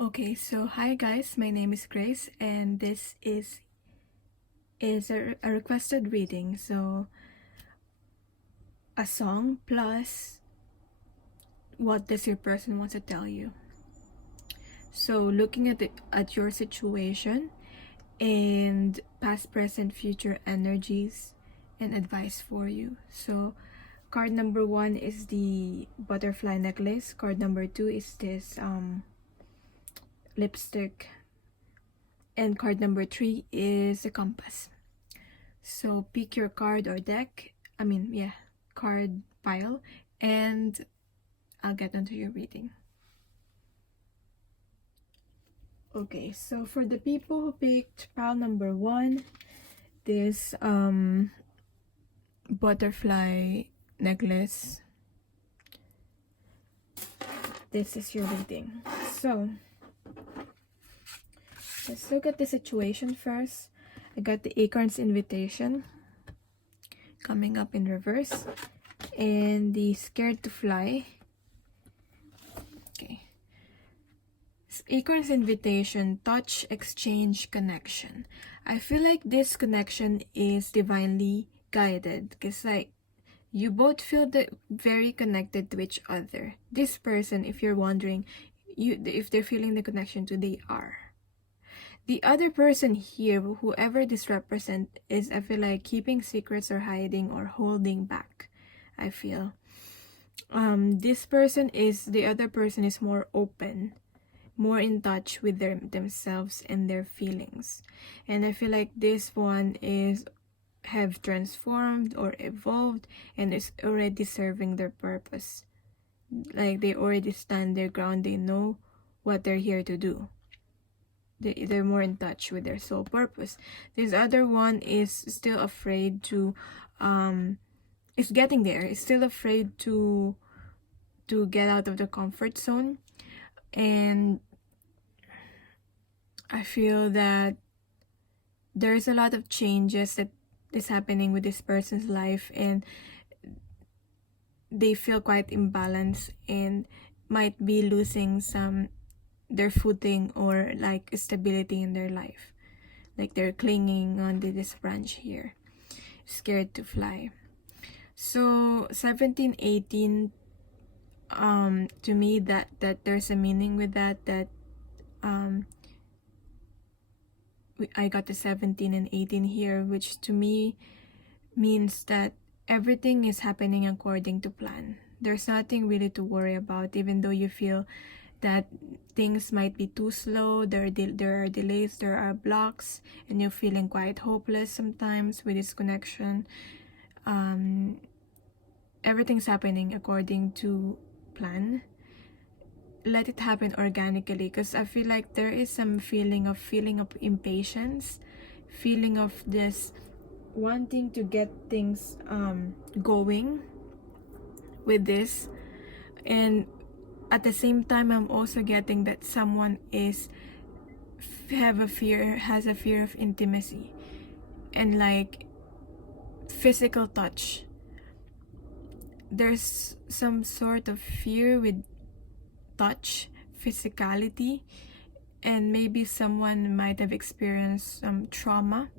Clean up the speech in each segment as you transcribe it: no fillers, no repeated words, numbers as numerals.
Okay, so hi guys, my name is Grace and this is a requested reading. So a song plus what does your person want to tell you. So looking at your situation and past, present, future energies and advice for you. So card number 1 is the butterfly necklace. Card number 2 is this lipstick. And card number 3 is a compass. So pick your card or deck. Card pile, and I'll get into your reading. Okay, so for the people who picked pile number 1, this butterfly necklace, this is your reading. So let's look at the situation first. I got the acorn's invitation coming up in reverse, and the scared to fly. Okay. Acorn's invitation, touch, exchange, connection. I feel like this connection is divinely guided because you both feel very connected to each other. This person, if you're wondering, if they're feeling the connection to, they are. The other person here, whoever this represents, is, I feel like, keeping secrets or hiding or holding back. I feel the other person is more open, more in touch with themselves and their feelings. And I feel like this one have transformed or evolved and is already serving their purpose. Like they already stand their ground, they know what they're here to do. They're more in touch with their soul purpose. This other one is still afraid to is getting there, is still afraid to get out of the comfort zone. And I feel that there's a lot of changes that is happening with this person's life, and they feel quite imbalanced and might be losing their footing or like stability in their life. Like they're clinging on to this branch here, scared to fly. So 17, 18, to me that there's a meaning with that I got the 17 and 18 here, which to me means that everything is happening according to plan. There's nothing really to worry about, even though you feel that things might be too slow, there are delays, there are blocks, and you're feeling quite hopeless sometimes with this connection. Everything's happening according to plan. Let it happen organically, because I feel like there is some feeling of impatience, feeling of this wanting to get things going with this. And at the same time, I'm also getting that someone has a fear of intimacy and like physical touch. There's some sort of fear with touch, physicality, and maybe someone might have experienced some trauma.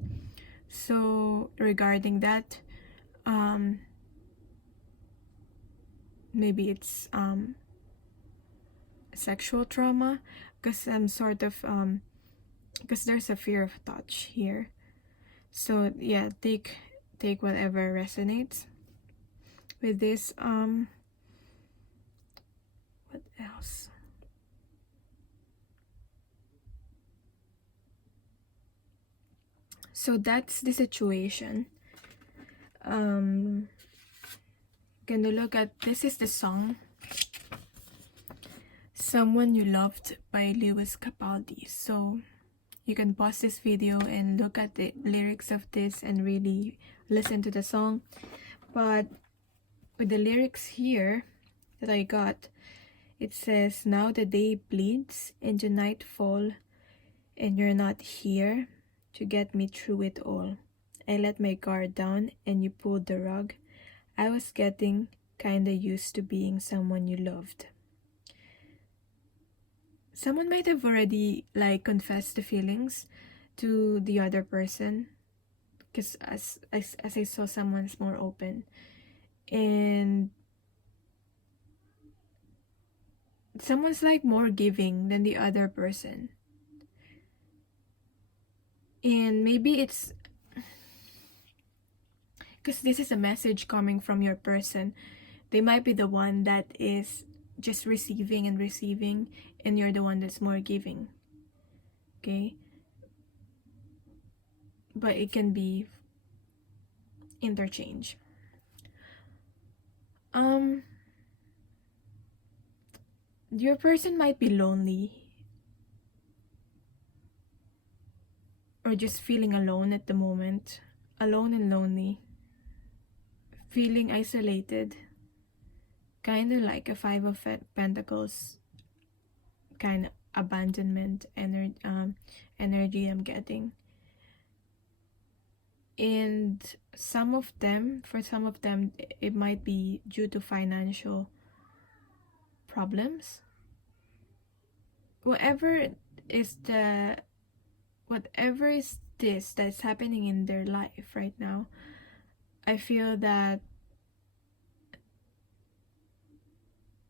So regarding that, maybe it's sexual trauma, because because there's a fear of touch here. So yeah, take whatever resonates with this. What else? So that's the situation. Gonna look at, this is the song Someone You Loved by Lewis Capaldi. So you can pause this video and look at the lyrics of this and really listen to the song. But with the lyrics here that I got, it says, now the day bleeds into nightfall and you're not here to get me through it all. I let my guard down and you pulled the rug. I was getting kinda used to being someone you loved. someone might have already like confessed the feelings to the other person, because as I saw, someone's more open, and someone's like more giving than the other person. And maybe it's because this is a message coming from your person. They might be the one that is just receiving and receiving, and you're the one that's more giving. Okay? But it can be interchange. Your person might be lonely, or just feeling alone at the moment. Alone and lonely. Feeling isolated. Kind of like a Five of Pentacles kind of abandonment energy I'm getting. And for some of them, it might be due to financial problems. Whatever is this that's happening in their life right now, I feel that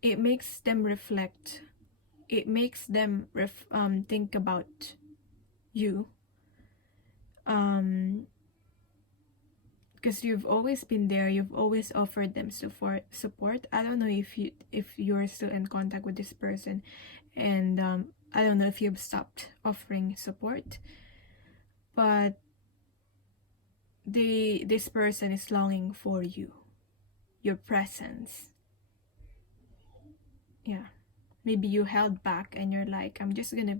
it makes them reflect. It makes them think about you. Because you've always been there, you've always offered them support. I don't know if you're still in contact with this person, and I don't know if you've stopped offering support, but this person is longing for you, your presence. Yeah, maybe you held back and you're like, I'm just gonna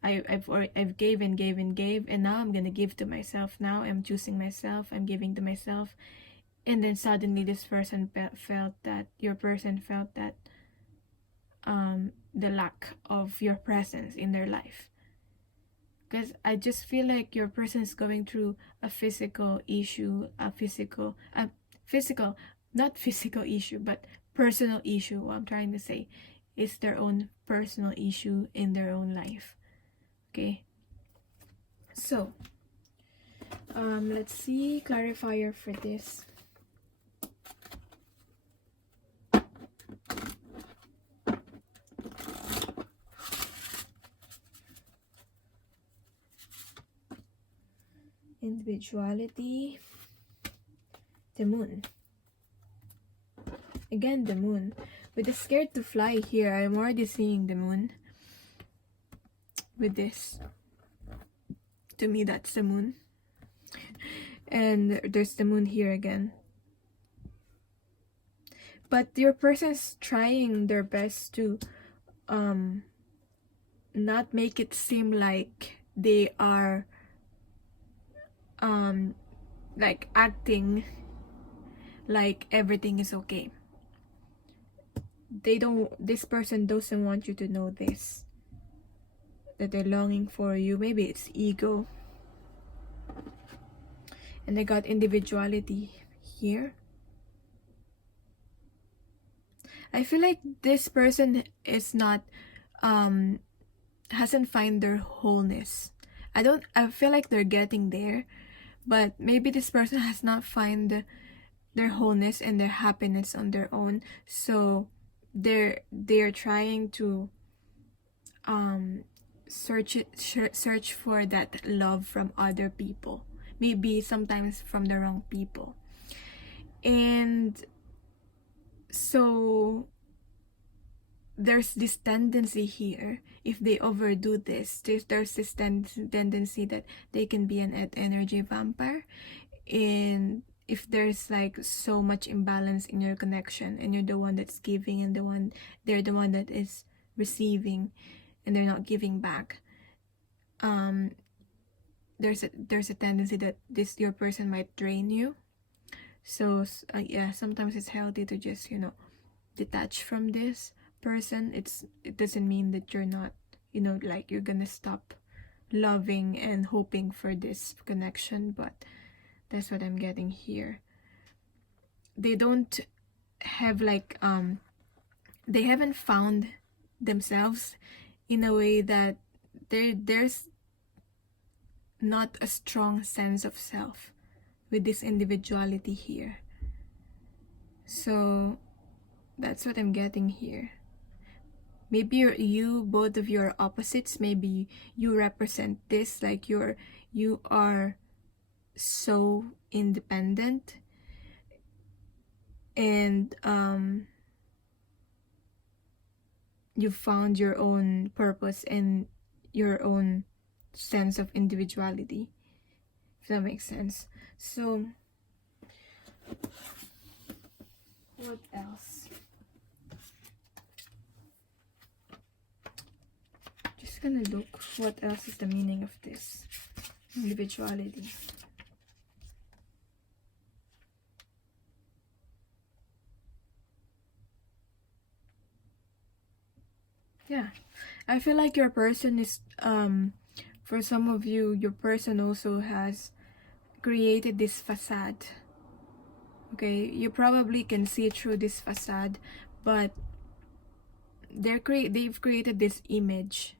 I've gave and gave and gave, and now I'm gonna give to myself. Now I'm choosing myself, I'm giving to myself. And then suddenly this person felt that the lack of your presence in their life. Because I just feel like your person is going through a physical issue, not physical issue, but personal issue. What I'm trying to say is their own personal issue in their own life. Okay, so let's see clarifier for this. Individuality, the moon. Again, the moon. With the scared to fly here, I'm already seeing the moon. With this, to me, that's the moon. And there's the moon here again. But your person's trying their best to not make it seem like they are like acting like everything is okay. This person doesn't want you to know this, that they're longing for you. Maybe it's ego. And they got individuality here. I feel like this person is not hasn't found their wholeness. I feel like they're getting there, but maybe this person has not found their wholeness and their happiness on their own. So they're trying to search for that love from other people, maybe sometimes from the wrong people. And so there's this tendency here, if they overdo this, there's this tendency that they can be an energy vampire. And if there's like so much imbalance in your connection, and you're the one that's giving and they're the one that is receiving, and they're not giving back, there's a tendency that your person might drain you. So yeah, sometimes it's healthy to just detach from this person. It doesn't mean that you're not like you're gonna stop loving and hoping for this connection, but that's what I'm getting here. They don't have like they haven't found themselves in a way that there's not a strong sense of self with this individuality here. So that's what I'm getting here. Maybe you both of you are opposites. Maybe you represent this, like you are so independent, and you found your own purpose and your own sense of individuality, if that makes sense. So what else? Just gonna look what else is the meaning of this individuality. Yeah, I feel like your person is for some of you, your person also has created this facade. Okay, you probably can see through this facade, but they've created this image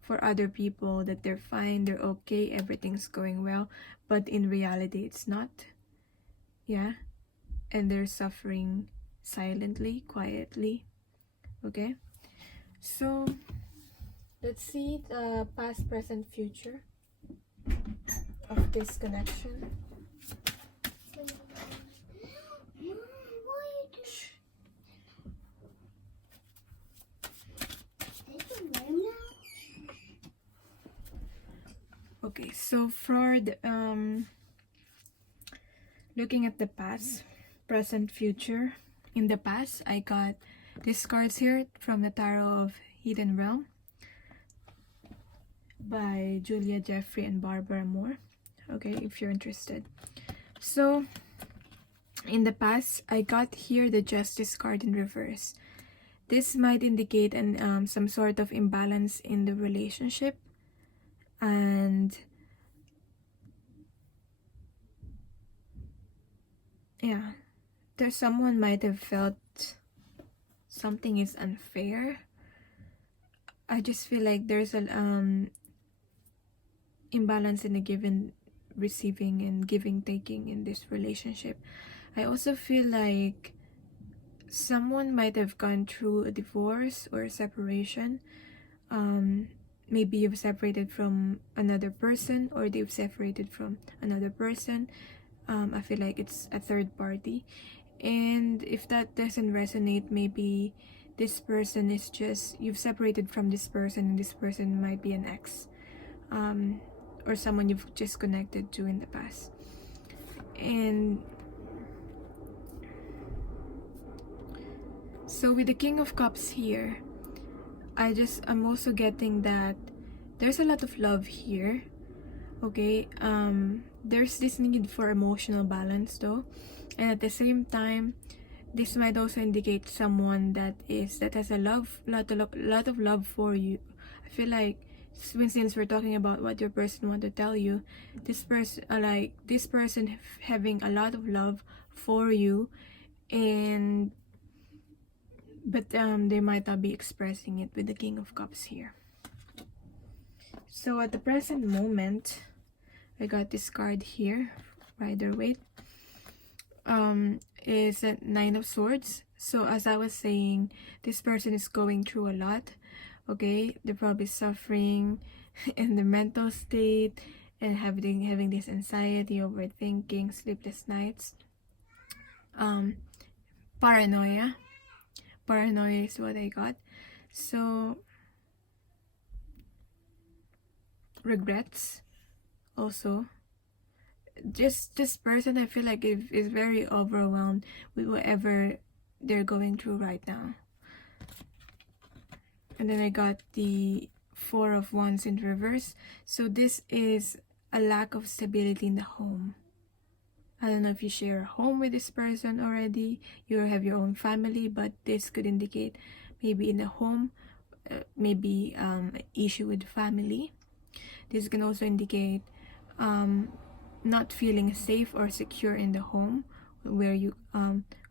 for other people that they're fine, they're okay, everything's going well, but in reality it's not. Yeah, and they're suffering silently, quietly. Okay, so let's see the past, present, future of this connection. Okay, so for the looking at the past, present, future. In the past, I got these cards here from the Tarot of Hidden Realm by Julia Jeffrey and Barbara Moore. Okay, if you're interested. So in the past, I got here the Justice card in reverse. This might indicate some sort of imbalance in the relationship, and yeah, there's someone might have felt something is unfair. I just feel like there's an imbalance in the giving, receiving, and giving, taking in this relationship. I also feel like someone might have gone through a divorce or a separation. Maybe you've separated from another person, or they've separated from another person. I feel like it's a third party. And if that doesn't resonate, maybe this person is just, you've separated from this person, and this person might be an ex, or someone you've just connected to in the past. And so with the King of Cups here, I'm also getting that there's a lot of love here. Okay, there's this need for emotional balance though, and at the same time, this might also indicate someone that has a lot of love for you. I feel like since we're talking about what your person want to tell you, this person having a lot of love for you, and but they might not be expressing it with the King of Cups here. So at the present moment, I got this card here, Rider-Waite. Is a Nine of Swords. So as I was saying, this person is going through a lot. Okay, they're probably suffering in the mental state and having this anxiety, overthinking, sleepless nights. Paranoia is what I got. So regrets also. Just this person, I feel like is very overwhelmed with whatever they're going through right now. And then I got the Four of Wands in reverse. So this is a lack of stability in the home. I don't know if you share a home with this person already, you have your own family, but this could indicate maybe in the home, maybe issue with family. This can also indicate not feeling safe or secure in the home where you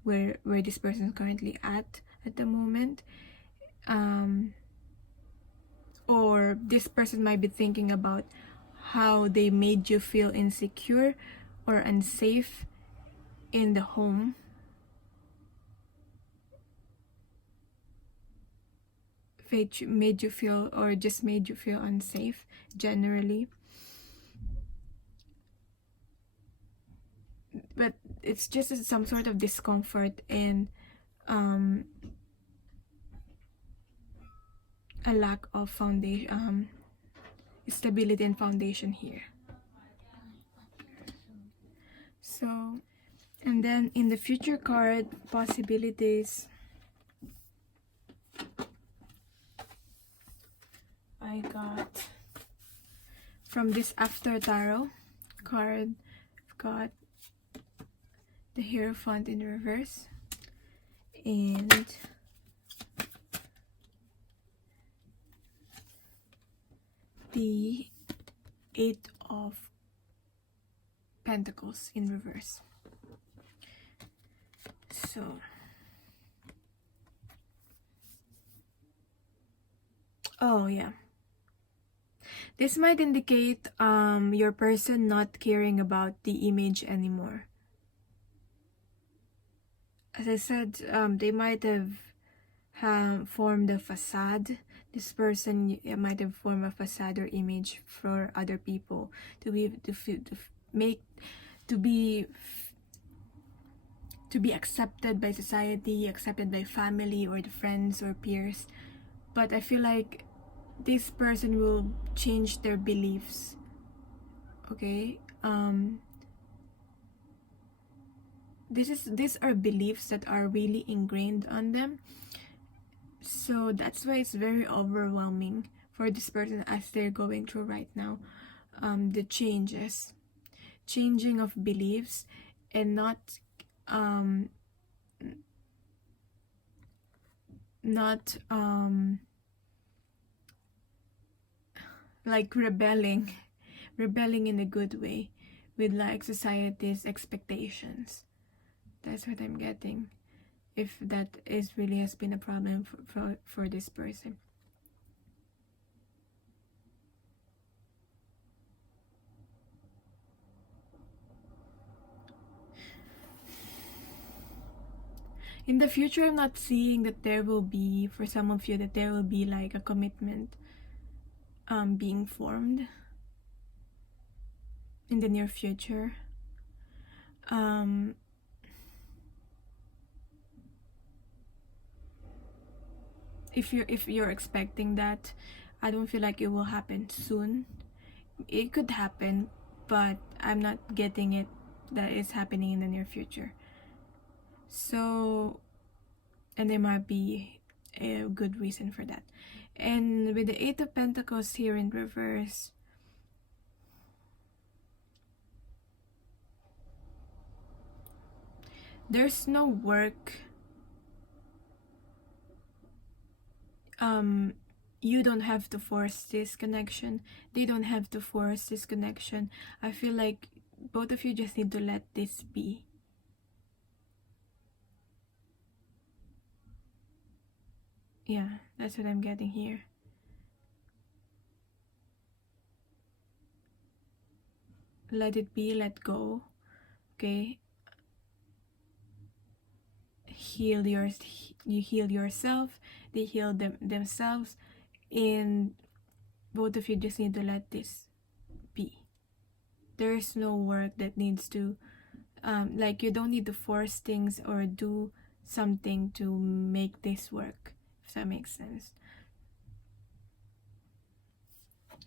where this person is currently at the moment. or this person might be thinking about how they made you feel insecure or unsafe in the home. Made you feel, or just made you feel unsafe generally. But it's just some sort of discomfort and a lack of foundation, stability and foundation here. So, and then in the future card, possibilities, I got from this After Tarot card, I've got the Hierophant in reverse and the Eight of Pentacles in reverse. So oh yeah, this might indicate your person not caring about the image anymore. As I said, they might have formed a facade. This person might have formed a facade or image for other people to be accepted by society, accepted by family or the friends or peers. But I feel like this person will change their beliefs. Okay, these are beliefs that are really ingrained on them. So that's why it's very overwhelming for this person as they're going through right now. The changing of beliefs, and not like rebelling in a good way with like society's expectations. That's what I'm getting, if that is really has been a problem for this person. In the future, I'm not seeing that there will be, for some of you, that there will be like a commitment being formed in the near future. If you're expecting that, I don't feel like it will happen soon. It could happen, but I'm not getting it that it's happening in the near future. So, and there might be a good reason for that. And with the Eight of Pentacles here in reverse, there's no work. You don't have to force this connection. They don't have to force this connection. I feel like both of you just need to let this be. Yeah, that's what I'm getting here. Let it be, let go. Okay? You heal yourself, they heal themselves, and both of you just need to let this be. There's no work that needs to like, you don't need to force things or do something to make this work, if that makes sense.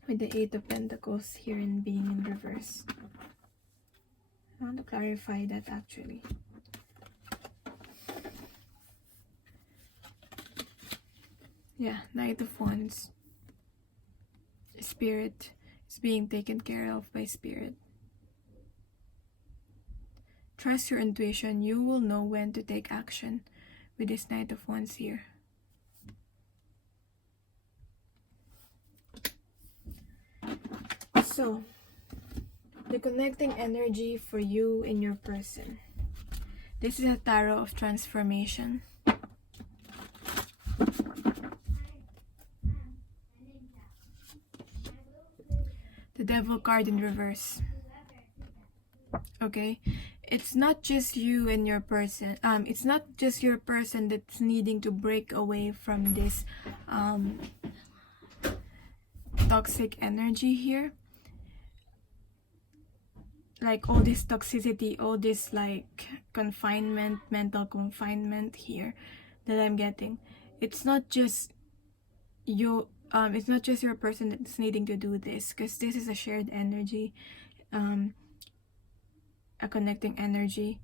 With the Eight of Pentacles here in being in reverse, I want to clarify that actually. Yeah, Knight of Wands. Spirit is being taken care of by Spirit. Trust your intuition. You will know when to take action with this Knight of Wands here. So, the connecting energy for you and your person. This is a tarot of transformation. Devil card in reverse. Okay, it's not just you and your person. It's not just your person that's needing to break away from this toxic energy here. Like all this toxicity, all this like confinement, mental confinement here that I'm getting. It's not just you. It's not just your person that's needing to do this, because this is a shared energy, a connecting energy.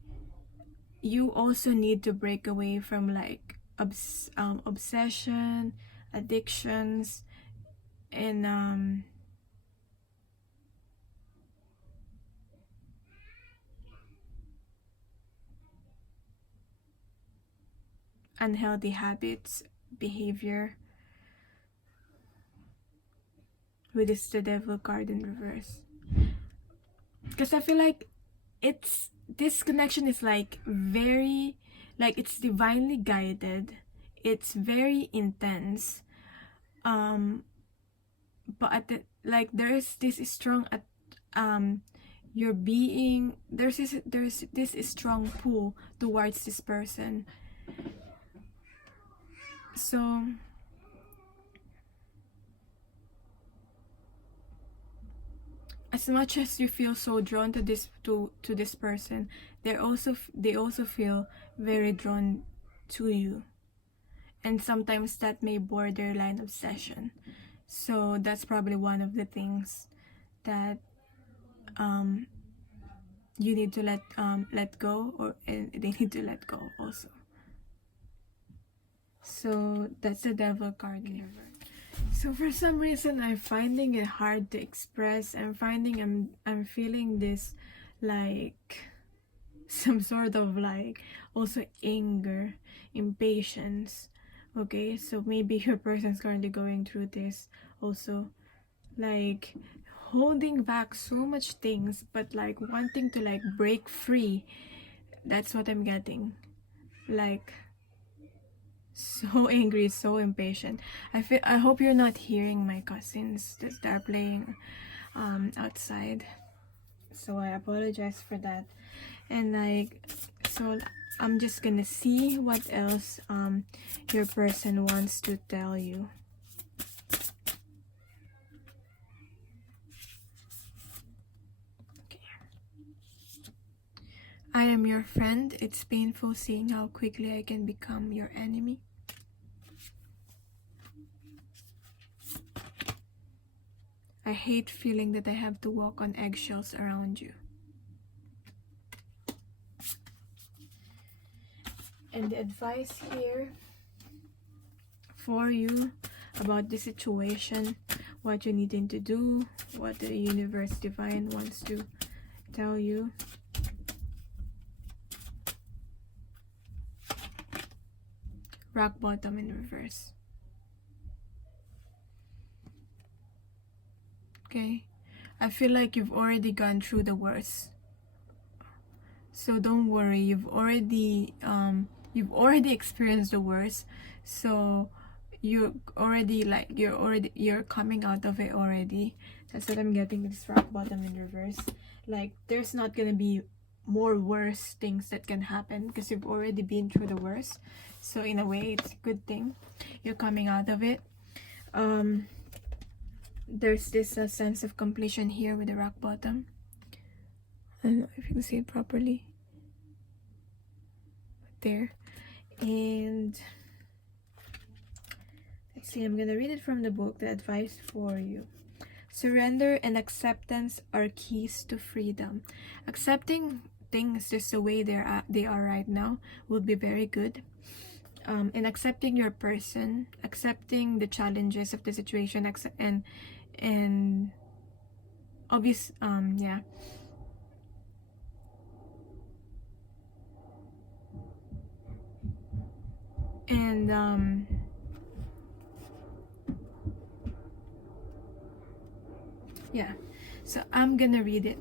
You also need to break away from like obsession, addictions, and unhealthy habits, behavior. With the Devil card in reverse, because I feel like this connection is like very, like it's divinely guided, it's very intense, but at the, like there's this strong you're being, there's this strong pull towards this person. So as much as you feel so drawn to this person, they also feel very drawn to you, and sometimes that may borderline obsession. So that's probably one of the things that you need to let go, or and they need to let go also. So that's the Devil card in reverse. So for some reason I'm finding it hard to express. I'm feeling this like some sort of like also anger, impatience. Okay, so maybe your person's currently going through this also, like holding back so much things, but like wanting to like break free. That's what I'm getting. Like so angry, so impatient. I hope you're not hearing my cousins that are playing outside. So I apologize for that. And like, so I'm just gonna see what else your person wants to tell you. Okay. I am your friend. It's painful seeing how quickly I can become your enemy. I hate feeling that I have to walk on eggshells around you. And the advice here for you about the situation, what you needing to do, what the universe divine wants to tell you. Rock bottom in reverse. Okay, I feel like you've already gone through the worst, so don't worry. You've already experienced the worst, so you're coming out of it already. That's what I'm getting with this rock bottom in reverse. Like there's not gonna be more worse things that can happen because you've already been through the worst. So in a way, it's a good thing you're coming out of it. There's this sense of completion here with the rock bottom. I don't know if you can see it properly. There. And let's see, I'm gonna read it from the book, the advice for you. Surrender and acceptance are keys to freedom. Accepting things just the way they are right now would be very good. And accepting your person, accepting the challenges of the situation, and obvious, yeah. And yeah, so I'm gonna read it.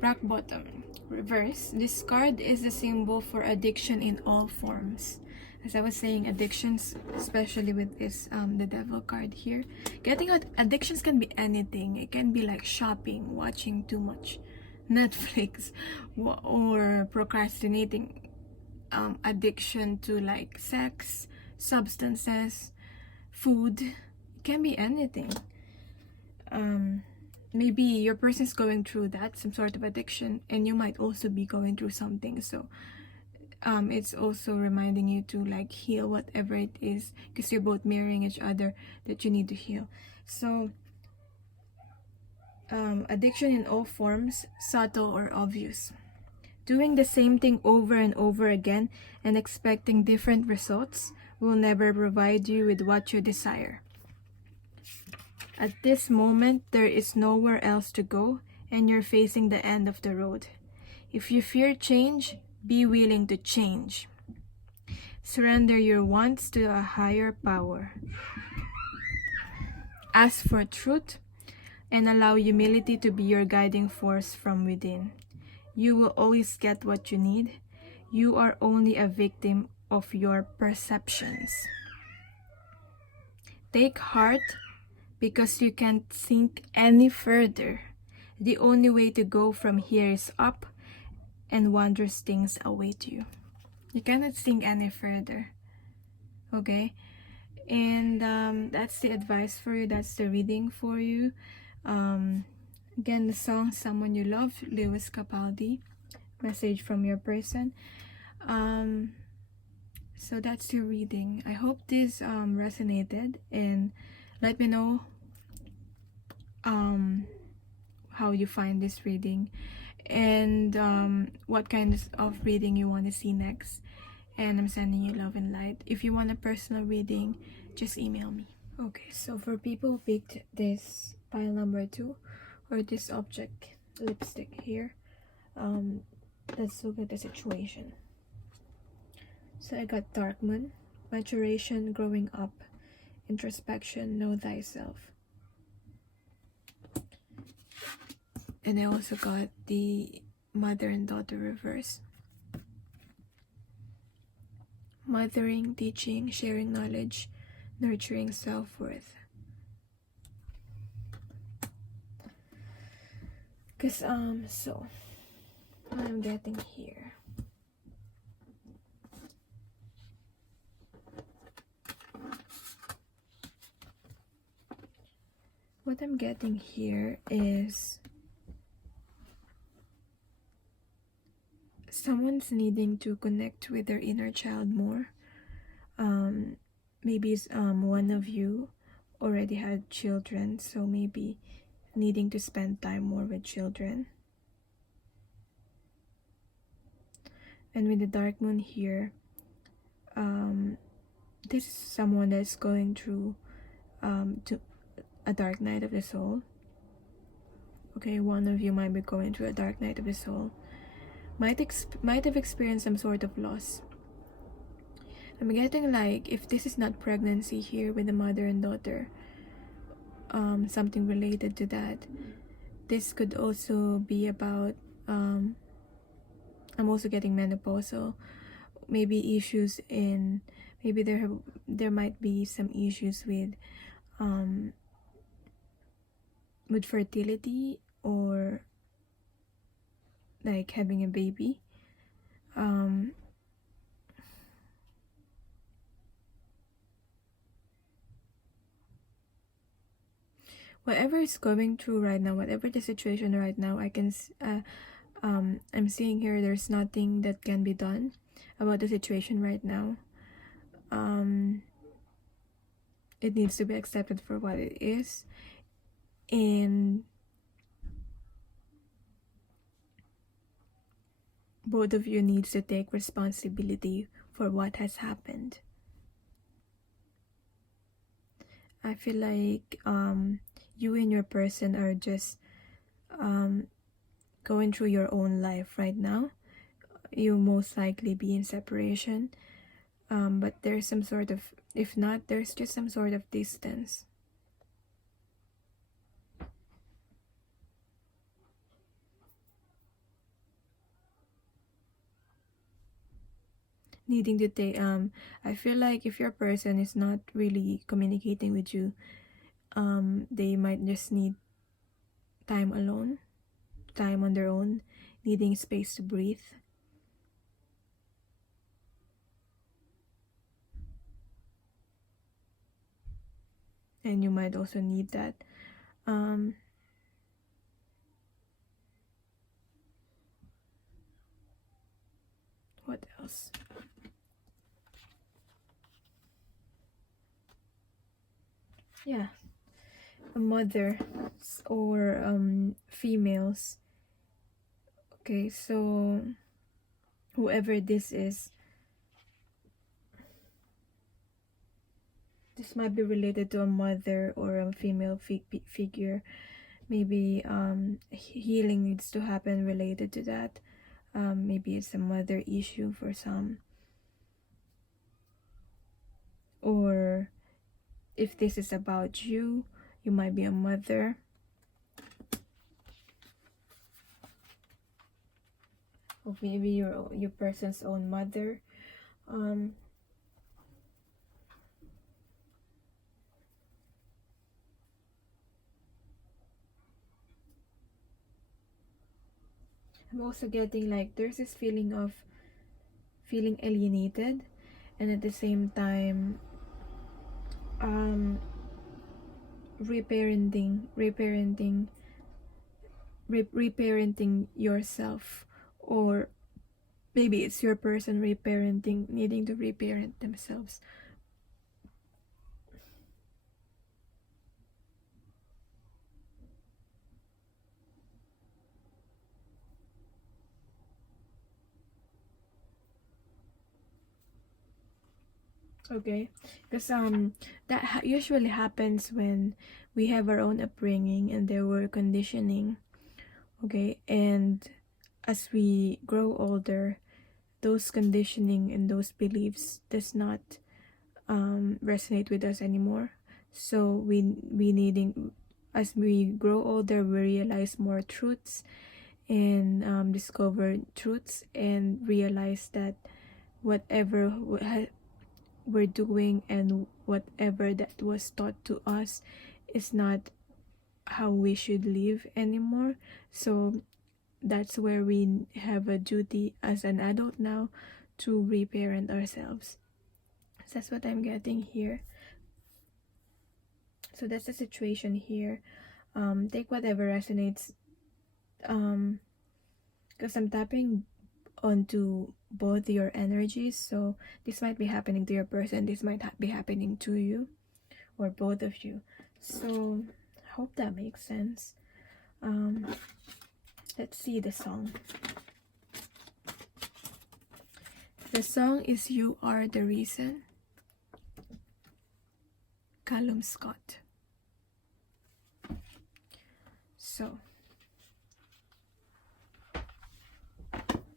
Rock bottom reverse. This card is the symbol for addiction in all forms. As I was saying, addictions, especially with this the devil card here, getting addictions can be anything. It can be like shopping, watching too much Netflix, or procrastinating. Addiction to like sex, substances, food. It can be anything. Maybe your person is going through that, some sort of addiction, and you might also be going through something. So it's also reminding you to like heal whatever it is, because you're both mirroring each other that you need to heal. So addiction in all forms, subtle or obvious. Doing the same thing over and over again and expecting different results will never provide you with what you desire. At this moment, there is nowhere else to go, and you're facing the end of the road. If you fear change, be willing to change. Surrender your wants to a higher power. Ask for truth and allow humility to be your guiding force from within. You will always get what you need. You are only a victim of your perceptions. Take heart, because you can't think any further. The only way to go from here is up, and wondrous things await you. You cannot think any further. Okay? And that's the advice for you. That's the reading for you. Again, the song Someone You Love, Lewis Capaldi. Message from your person. So that's your reading. I hope this resonated, and let me know how you find this reading, and what kind of reading you want to see next. And I'm sending you love and light. If you want a personal reading, just email me. Okay, so for people who picked this pile number 2, or this object lipstick here, let's look at the situation. So I got Dark Moon, maturation, growing up, introspection, know thyself. And I also got the mother and daughter reverse. Mothering, teaching, sharing knowledge, nurturing self-worth. Because so what I'm getting here, is someone's needing to connect with their inner child more. Maybe one of you already had children, so maybe needing to spend time more with children. And with the Dark Moon here, this is someone that's going through to a dark night of the soul. Okay, one of you might be going through a dark night of the soul. Might have experienced some sort of loss. I'm getting like, if this is not pregnancy here with the mother and daughter, something related to that. This could also be about I'm also getting menopausal, maybe issues in, maybe there might be some issues with fertility, or like having a baby. Whatever is going through right now, whatever the situation right now, I'm seeing here there's nothing that can be done about the situation right now. It needs to be accepted for what it is, and both of you needs to take responsibility for what has happened. I feel like you and your person are just going through your own life right now. You most likely be in separation, but there's some sort of, if not, there's just some sort of distance. needing to take I feel like if your person is not really communicating with you, they might just need time alone, time on their own, needing space to breathe. And you might also need that. um what else? Yeah, a mother or females. Okay, so whoever this might be related to a mother or a female figure. Maybe healing needs to happen related to that. Maybe it's a mother issue for some, or if this is about you, you might be a mother. Or maybe your person's own mother. um I'm also getting like there's this feeling of feeling alienated, and at the same time um reparenting yourself, or maybe it's your person reparenting, needing to reparent themselves. Okay, because that usually happens when we have our own upbringing and there were conditioning. Okay, and as we grow older, those conditioning and those beliefs does not resonate with us anymore. So we needing, as we grow older, we realize more truths and discover truths and realize that whatever we're doing and whatever that was taught to us is not how we should live anymore. So that's where we have a duty as an adult now to reparent ourselves. So that's what I'm getting here. So that's the situation here. Take whatever resonates, because I'm tapping onto both your energies. So this might be happening to your person, this might be happening to you, or both of you. So hope that makes sense. Let's see the song. The song is You Are the Reason, Callum Scott. So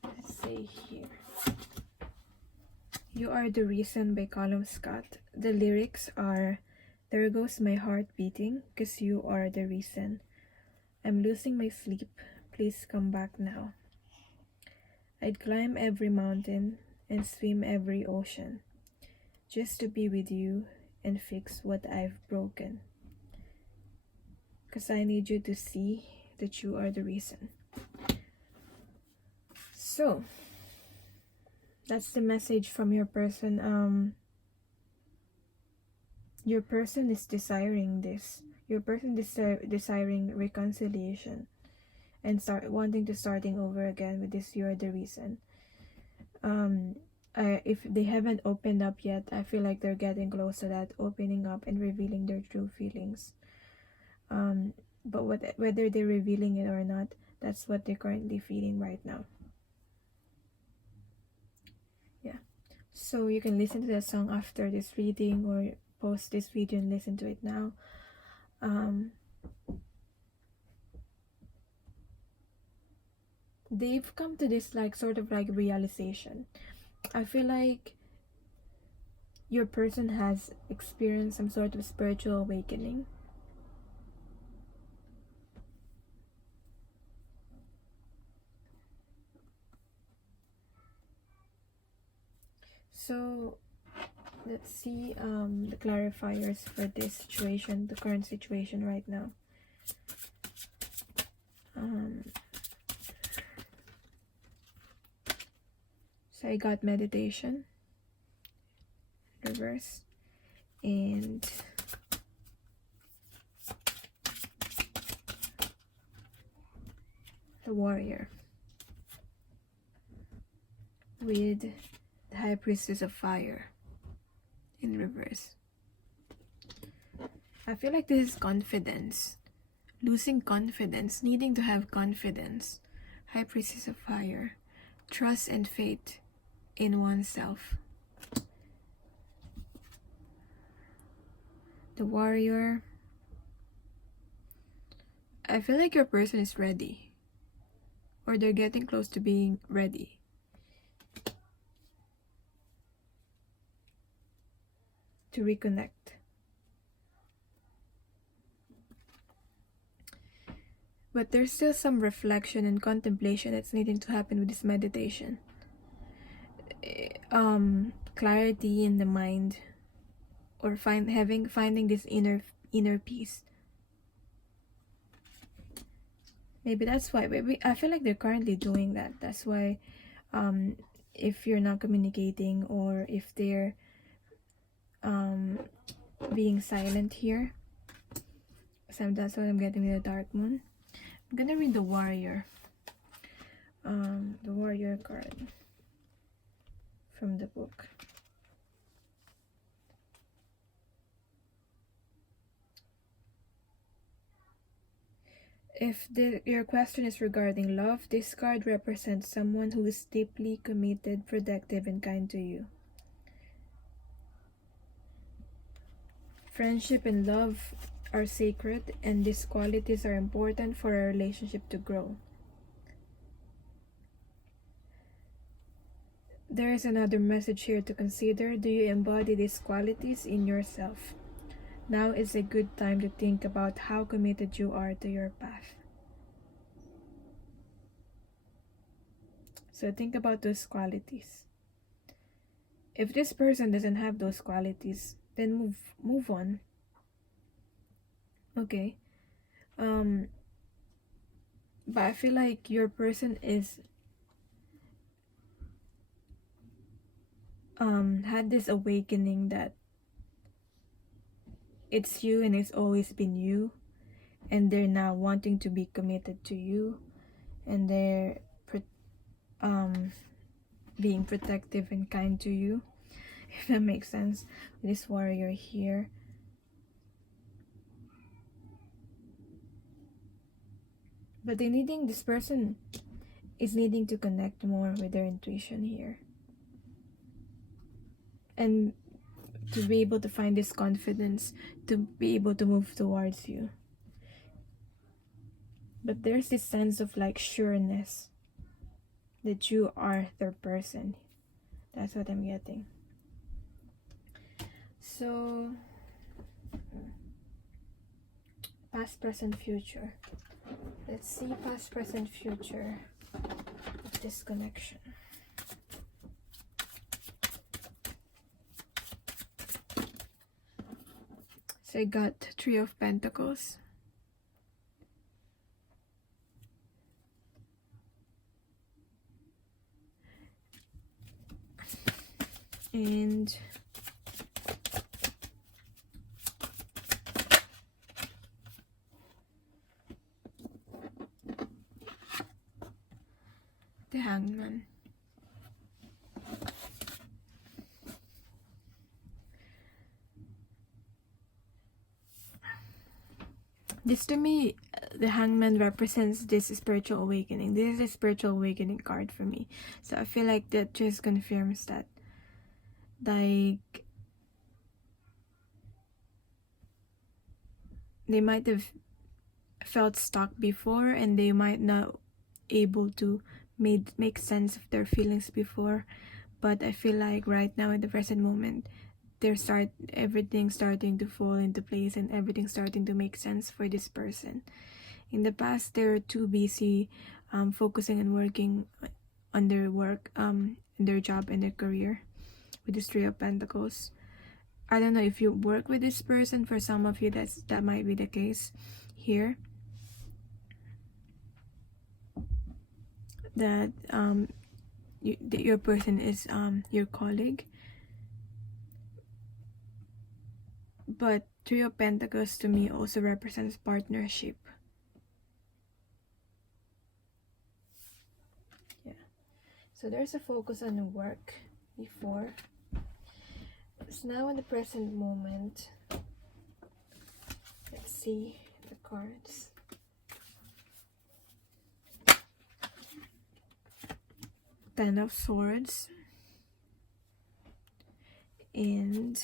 let's say here, You Are the Reason by Callum Scott. The lyrics are, there goes my heart beating, 'cause you are the reason. I'm losing my sleep, please come back now. I'd climb every mountain and swim every ocean, just to be with you and fix what I've broken. 'Cause I need you to see that you are the reason. So that's the message from your person. Your person is desiring this. Your person desiring reconciliation and wanting to starting over again with this. You are the reason. If they haven't opened up yet, I feel like they're getting close to that, opening up and revealing their true feelings. But whether they're revealing it or not, that's what they're currently feeling right now. Yeah. So you can listen to the song after this reading, or pause this video and listen to it now. They've come to this like sort of like realization. I feel like your person has experienced some sort of spiritual awakening. So let's see the clarifiers for this situation, the current situation right now. So I got meditation, reverse, and the warrior with the high priestess of fire in reverse. I feel like this is confidence, losing confidence, needing to have confidence. High priestess of fire, trust and faith in oneself. The warrior, I feel like your person is ready, or they're getting close to being ready. To reconnect. But there's still some reflection and contemplation that's needing to happen with this meditation. Clarity in the mind, or finding this inner peace. Maybe that's why. Maybe I feel like they're currently doing that. That's why, if you're not communicating, or if they're being silent here. So that's what I'm getting with the dark moon. I'm gonna read the warrior. The warrior card from the book. If your question is regarding love, this card represents someone who is deeply committed, protective, and kind to you. Friendship and love are sacred, and these qualities are important for a relationship to grow. There is another message here to consider. Do you embody these qualities in yourself? Now is a good time to think about how committed you are to your path. So think about those qualities. If this person doesn't have those qualities, then move on. Okay. But I feel like your person is had this awakening that it's you and it's always been you, and they're now wanting to be committed to you, and they're being protective and kind to you, if that makes sense. This warrior here. But this person is needing to connect more with their intuition here, and to be able to find this confidence to be able to move towards you. But there's this sense of like sureness that you are their person. That's what I'm getting. So past, present, future. Let's see past, present, future of this connection. So I got Three of Pentacles. And the Hangman. This to me, the Hangman represents this spiritual awakening. This is a spiritual awakening card for me. So I feel like that just confirms that. Like, they might have felt stuck before, and they might not able to make sense of their feelings before, but I feel like right now in the present moment everything starting to fall into place, and everything starting to make sense for this person. In the past, they were too busy focusing and working on their work, their job and their career, with this Three of Pentacles. I don't know if you work with this person. For some of you, that might be the case here. That your person is your colleague. But Three of Pentacles to me also represents partnership. Yeah. So there's a focus on the work before. It's now in the present moment. Let's see the cards. Ten of Swords. And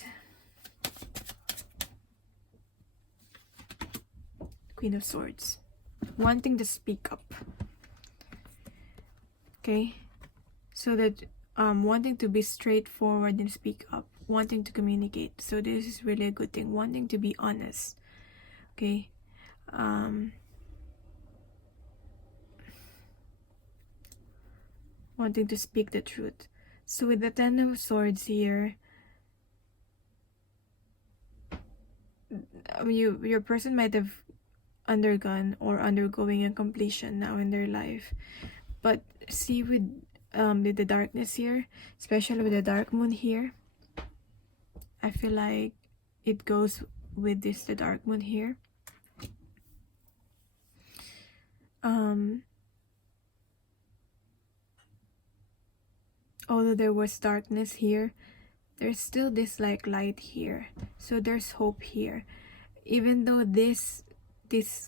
Queen of Swords. Wanting to speak up. Okay? So that wanting to be straightforward and speak up. Wanting to communicate. So this is really a good thing. Wanting to be honest. Okay? Wanting to speak the truth. So with the Ten of Swords here, your person might have undergone or undergoing a completion now in their life. But see with the darkness here, especially with the dark moon here, I feel like it goes with this, the dark moon here. Although there was darkness here, there's still this like light here. So there's hope here. Even though this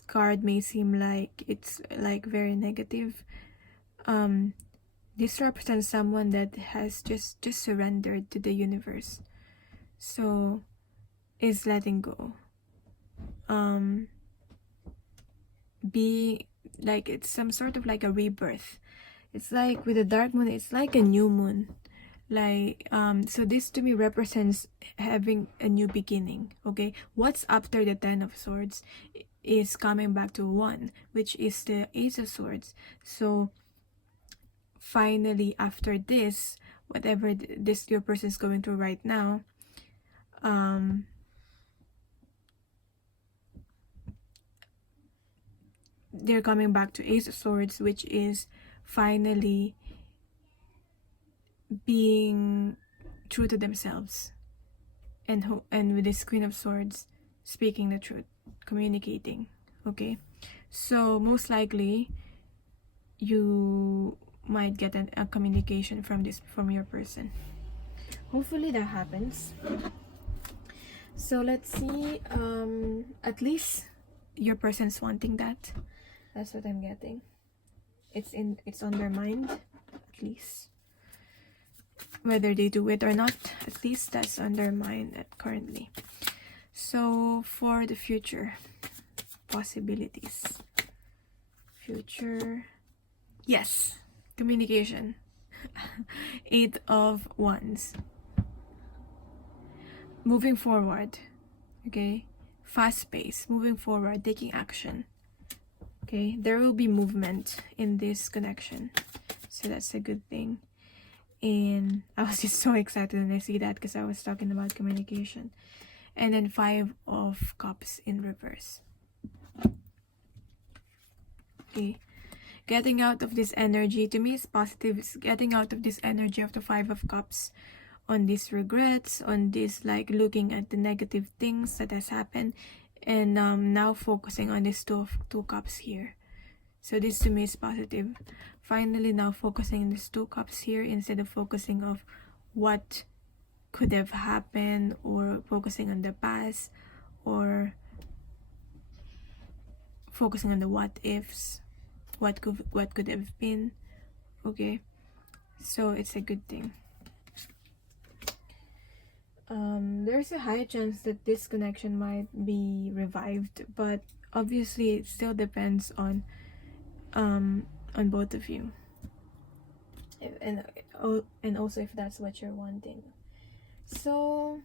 card may seem like it's like very negative, this represents someone that has just surrendered to the universe. So is letting go. Be like, it's some sort of like a rebirth. It's like with the dark moon, it's like a new moon. Like so this to me represents having a new beginning. Okay, what's after the Ten of Swords is coming back to one, which is the Ace of Swords. So finally, after this, whatever this your person is going through right now, they're coming back to Ace of Swords, which is finally being true to themselves, and with this Queen of Swords, speaking the truth, communicating. Okay, so most likely you might get a communication from your person. Hopefully that happens. So let's see. At least your person's wanting that. That's what I'm getting. It's on their mind, at least. Whether they do it or not, at least that's on their mind currently. So for the future possibilities. Future. Yes. Communication. 8 of Wands. Moving forward. Okay. Fast pace. Moving forward. Taking action. Okay. There will be movement in this connection. So that's a good thing. And I was just so excited when I see that, because I was talking about communication. And then 5 of Cups in reverse. Okay. Getting out of this energy, to me is positive. It's getting out of this energy of the 5 of Cups on these regrets, on this like looking at the negative things that has happened, and now focusing on this two cups here. So this to me is positive. Finally now focusing on these 2 cups here, instead of focusing of what could have happened, or focusing on the past, or focusing on the what ifs, what could have been. Okay, so it's a good thing. There's a high chance that this connection might be revived, but obviously it still depends on both of you, and also if that's what you're wanting. So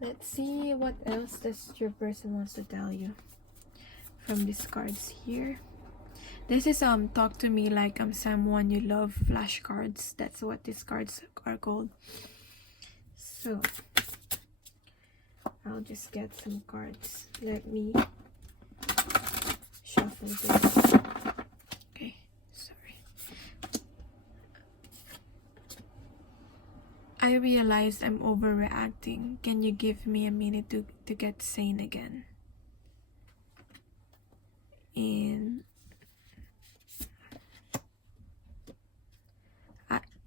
let's see what else does your person wants to tell you from these cards here. This is talk to me like I'm someone you love flashcards. That's what these cards are called. So I'll just get some cards. Let me shuffle this. Okay, sorry. I realize I'm overreacting. Can you give me a minute to get sane again? And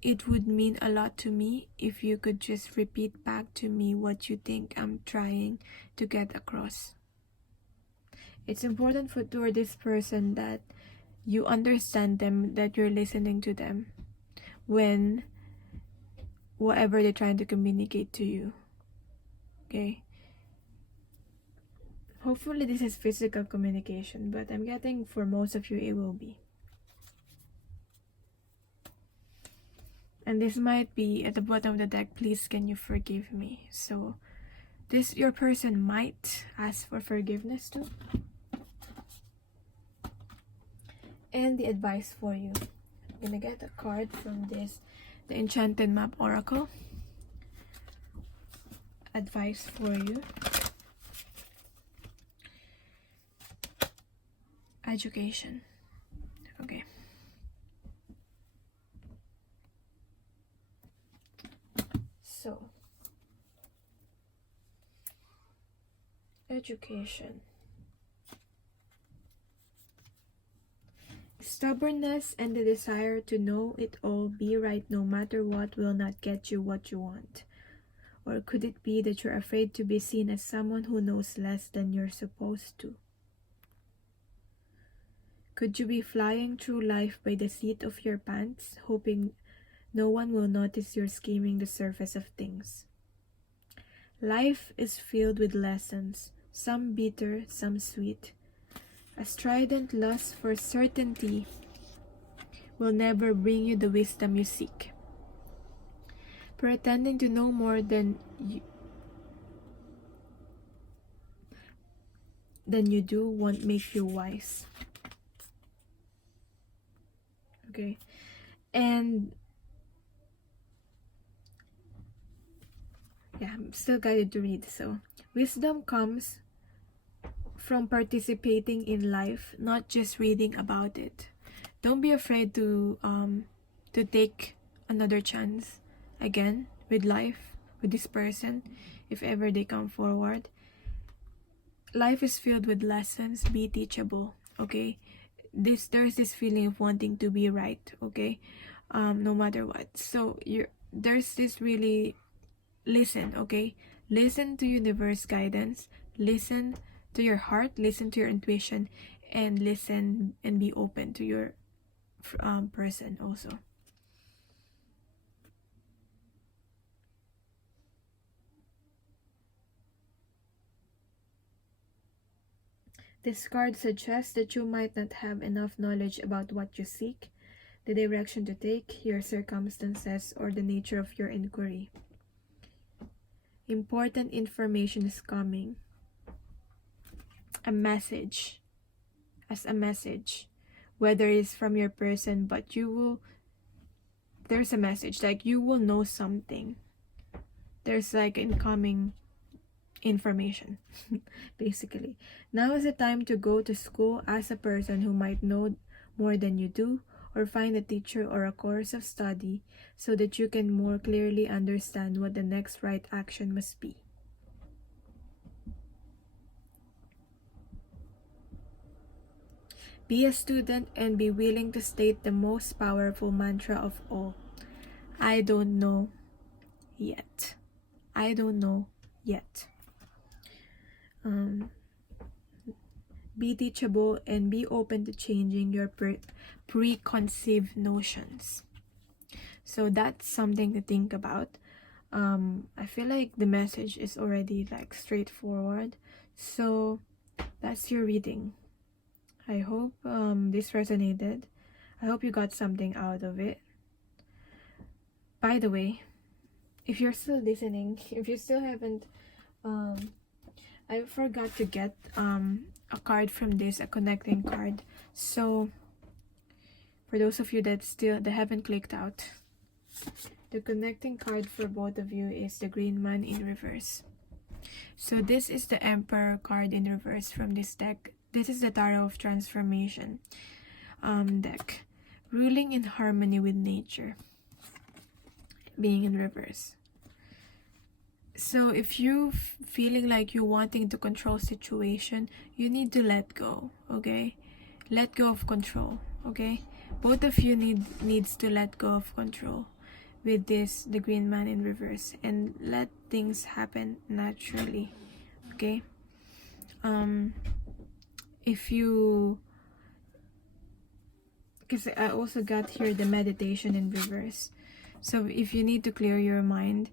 it would mean a lot to me if you could just repeat back to me what you think I'm trying to get across. It's important for this person that you understand them, that you're listening to them when whatever they're trying to communicate to you. Okay? Hopefully this is physical communication, but I'm getting for most of you it will be. And this might be at the bottom of the deck, please can you forgive me? So this your person might ask for forgiveness too. And the advice for you. I'm gonna get a card from this, the Enchanted Map Oracle. Advice for you. Education. Okay. So, education. Stubbornness and the desire to know it all, be right no matter what, will not get you what you want. Or could it be that you're afraid to be seen as someone who knows less than you're supposed to? Could you be flying through life by the seat of your pants, hoping no one will notice you're skimming the surface of things? Life is filled with lessons, some bitter, some sweet. A strident lust for certainty will never bring you the wisdom you seek. Pretending to know more than you do won't make you wise. Okay, and yeah, I'm still guided to read. So, wisdom comes from participating in life, not just reading about it. Don't be afraid to take another chance again with life, with this person, if ever they come forward. Life is filled with lessons. Be teachable. Okay, there's this feeling of wanting to be right. Okay, no matter what. So there's this really listen. Okay, listen to universe guidance. Listen to your heart, listen to your intuition, and listen and be open to your person also. This card suggests that you might not have enough knowledge about what you seek, the direction to take, your circumstances, or the nature of your inquiry. Important information is coming. A message. As a message. Whether it's from your person, but there's a message. Like you will know something. There's like incoming information. Basically. Now is the time to go to school as a person who might know more than you do, or find a teacher or a course of study so that you can more clearly understand what the next right action must be. Be a student and be willing to state the most powerful mantra of all. I don't know yet. I don't know yet. Be teachable and be open to changing your preconceived notions. So that's something to think about. I feel like the message is already like straightforward. So that's your reading. I hope this resonated. I hope you got something out of it. By the way, if you're still listening, if you still haven't, I forgot to get a card from this, a connecting card. So For those of you that haven't clicked out, the connecting card for both of you is the Green Man in reverse. So this is the Emperor card in reverse from this deck. This is the Tarot of Transformation deck. Ruling in harmony with nature, being in reverse. So if you feeling like you wanting to control situation, you need to let go, okay? Let go of control, okay? Both of you needs to let go of control with this, the Green Man in reverse, and let things happen naturally, okay? If you, because I also got here the meditation in reverse. So if you need to clear your mind,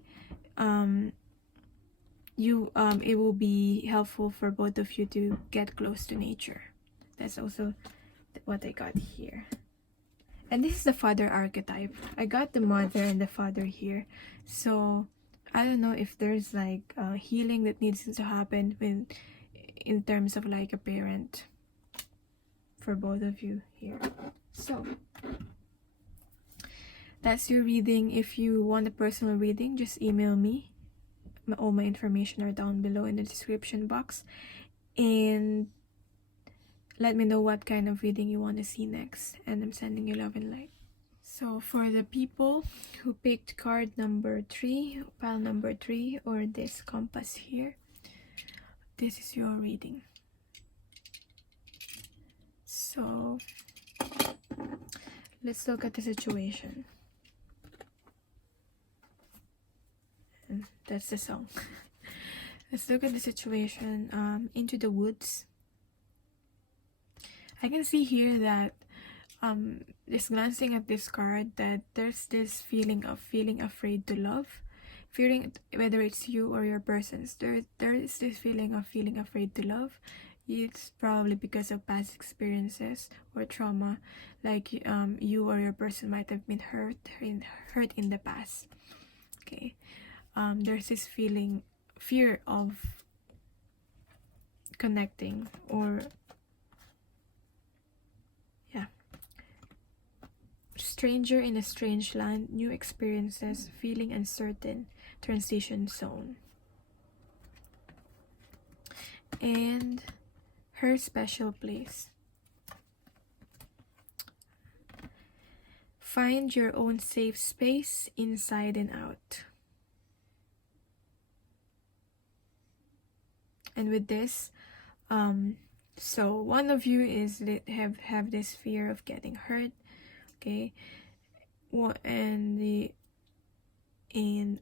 it will be helpful for both of you to get close to nature. That's also what I got here. And this is the father archetype. I got the mother and the father here. So I don't know if there's like healing that needs to happen in terms of like a parent for both of you here. So that's your reading. If you want a personal reading, just email me. All my information are down below in the description box, and let me know what kind of reading you want to see next, and I'm sending you love and light. So for the people who picked card number 3, pile number 3, or this compass here, this is your reading. So let's look at the situation. And that's the song. Let's look at the situation. Into the woods. I can see here that just glancing at this card, that there's this feeling of feeling afraid to love, feeling, whether it's you or your persons, there is this feeling of feeling afraid to love. It's probably because of past experiences or trauma, like you or your person might have been hurt in the past. Okay, there's this fear of connecting, or stranger in a strange land, new experiences, feeling uncertain, transition zone. And her special place. Find your own safe space inside and out. And with this, so one of you is have this fear of getting hurt, okay, and